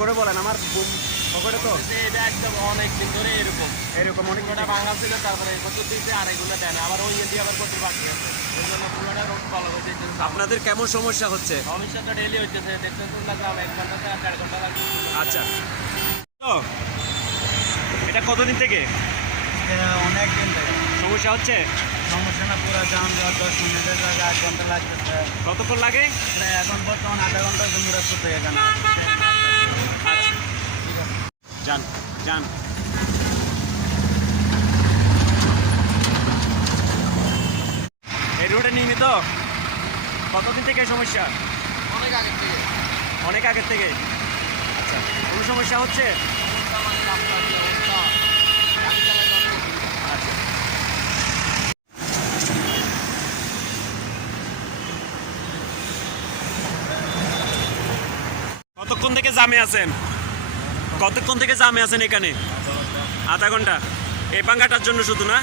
করে বলেন আমার পকেটে তো? এটা একদম অনেক দিন ধরে এরকম। এরকম অনেক পুরোটা ভাঙা ছিল তারপরে বছর দিতে আড়াইগুলো দেন আবার ওই দিয়ে আবার কত বাকি আছে। ওই জন্য পুরোটা রোড ভালো হয়েছে আপনাদের কেমন সমস্যা হচ্ছে? সমস্যাটা ডেলি হচ্ছে দেখতে শুনলাম গ্রাম এক ঘণ্টা থেকে দেড় ঘণ্টা লাগবে। আচ্ছা। তো এটা কতদিন থেকে? অনেক দিন থেকে। সমস্যা হচ্ছে? সমস্যা না পুরো জাম দেওয়া দশ মিনিটের ঘণ্টা কতক্ষণ লাগে? এখন বর্তমান আধা ঘণ্টা জমি রাখতে তো এখানে আচ্ছা। যান যান। এই রোডে নিয়মিত? কতদিন থেকে সমস্যা? অনেক আগের থেকে। অনেক আগের থেকে? আচ্ছা কোনো সমস্যা হচ্ছে? কতক্ষণ থেকে জামে আছেন? কতক্ষণ থেকে জামে আছেন এখানে? আধা ঘণ্টা। এই পাঙ্গাটার জন্য শুধু না?